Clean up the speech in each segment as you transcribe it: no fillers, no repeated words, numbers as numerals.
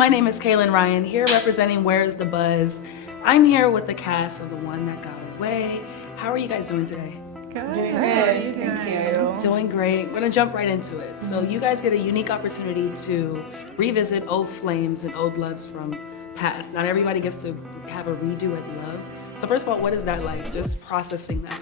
My name is Kaelyn Ryan, here representing Where's the Buzz. I'm here with the cast of The One That Got Away. How are you guys doing today? Good. Doing good. Thank you. Doing great. We're gonna jump right into it. So you guys get a unique opportunity to revisit old flames and old loves from past. Not everybody gets to have a redo at love. So first of all, what is that like, just processing that?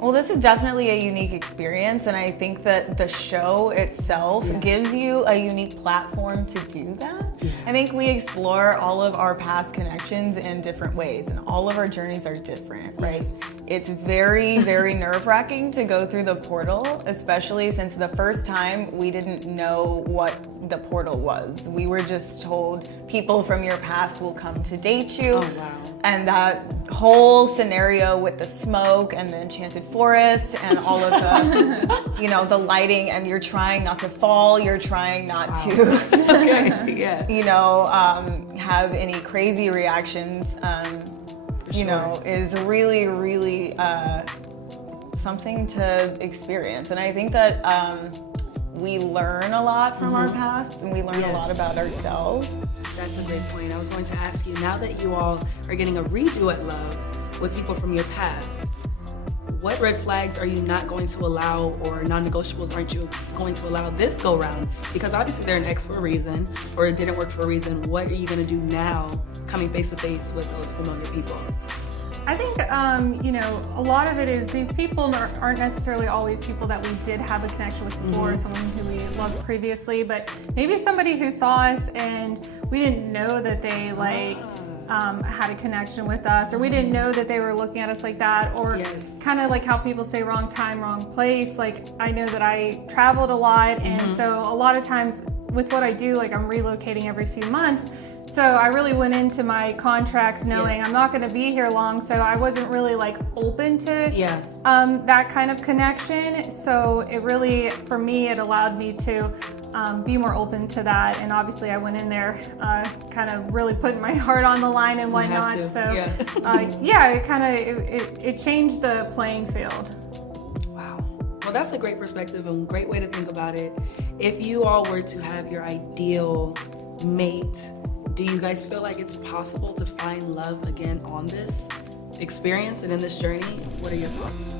Well, this is definitely a unique experience, and I think that the show itself gives you a unique platform to do that. Yeah. I think we explore all of our past connections in different ways, and all of our journeys are different, right? It's very, very nerve-wracking to go through the portal, especially since the first time we didn't know what the portal was. We were just told people from your past will come to date you. Oh, wow. And that whole scenario with the smoke and the enchanted forest and all of the, the lighting, and you're trying not to fall, you're trying not to, have any crazy reactions, is really, really something to experience. And I think that we learn a lot from our past, and we learn a lot about ourselves. That's a great point. I was going to ask you, now that you all are getting a redo at love with people from your past, what red flags are you not going to allow, or non-negotiables aren't you going to allow this go round? Because obviously they're an ex for a reason, or it didn't work for a reason. What are you going to do now, coming face to face with those familiar people? I think, a lot of it is these people aren't necessarily always people that we did have a connection with before, someone who we loved previously, but maybe somebody who saw us and we didn't know that they had a connection with us, or we didn't know that they were looking at us like that, or kind of like how people say wrong time, wrong place. Like, I know that I traveled a lot, and so a lot of times with what I do, like I'm relocating every few months. So I really went into my contracts knowing I'm not going to be here long, so I wasn't really like open to that kind of connection. So it really, for me, it allowed me to be more open to that. And obviously I went in there kind of really putting my heart on the line and whatnot. So it changed the playing field. Wow. Well, that's a great perspective and great way to think about it. If you all were to have your ideal mate, do you guys feel like it's possible to find love again on this experience and in this journey? What are your thoughts?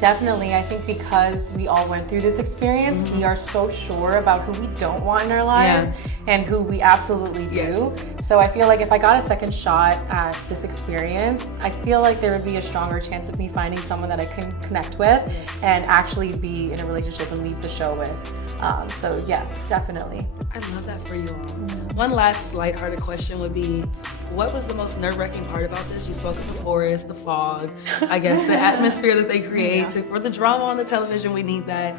Definitely. I think because we all went through this experience, we are so sure about who we don't want in our lives and who we absolutely do. So I feel like if I got a second shot at this experience, I feel like there would be a stronger chance of me finding someone that I can connect with and actually be in a relationship and leave the show with. So yeah, definitely. I love that for you all. One last lighthearted question would be, what was the most nerve-wracking part about this? You spoke of the forest, the fog, I guess the atmosphere that they create. For the drama on the television, we need that.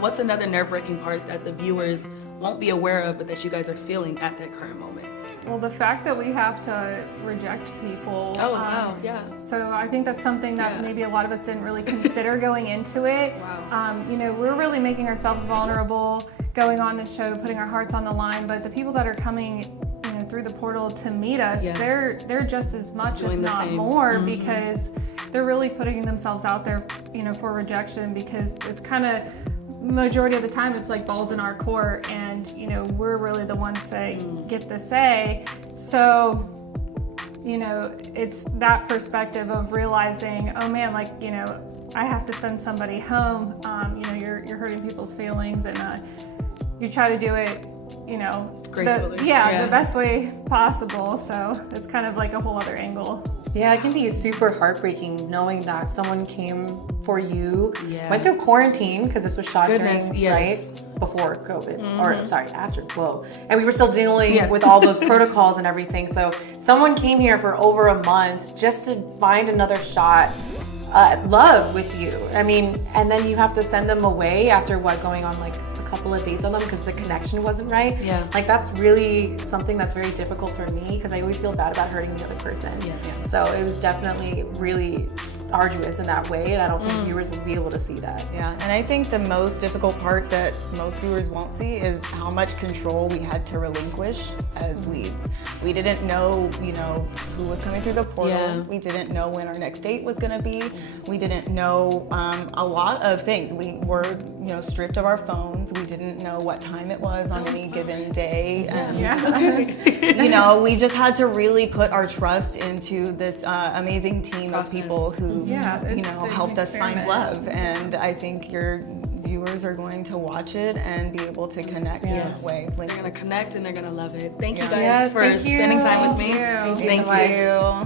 What's another nerve-wracking part that the viewers won't be aware of, but that you guys are feeling at that current moment? Well, the fact that we have to reject people. Oh, wow, So I think that's something that maybe a lot of us didn't really consider going into it. Wow. We're really making ourselves vulnerable, going on the show, putting our hearts on the line, but the people that are coming through the portal to meet us, they're just as much, if not more, because they're really putting themselves out there, for rejection, because it's kind of, majority of the time it's like balls in our court, and we're really the ones that get the say. So it's that perspective of realizing, oh man, like I have to send somebody home. You're hurting people's feelings, and you try to do it gracefully. The best way possible. So it's kind of like a whole other angle. Yeah, it can be super heartbreaking knowing that someone came for you, went through quarantine, because this was shot during, right, before COVID, or sorry, after, and we were still dealing with all those protocols and everything. So someone came here for over a month just to find another shot at love with you. I mean, and then you have to send them away after going on like a couple of dates on them because the connection wasn't right. Like, that's really something that's very difficult for me, because I always feel bad about hurting the other person. So it was definitely really arduous in that way, and I don't think viewers will be able to see that. Yeah, and I think the most difficult part that most viewers won't see is how much control we had to relinquish as leads. We didn't know, who was coming through the portal. Yeah. We didn't know when our next date was going to be. We didn't know a lot of things. We were, stripped of our phones. We didn't know what time it was on any given day. And, we just had to really put our trust into this amazing team of people who, helped us find love. And I think your viewers are going to watch it and be able to connect in that way. They're going to connect and they're going to love it. Thank you guys Yes, for thank you. spending time with me. Thank you. Thank you.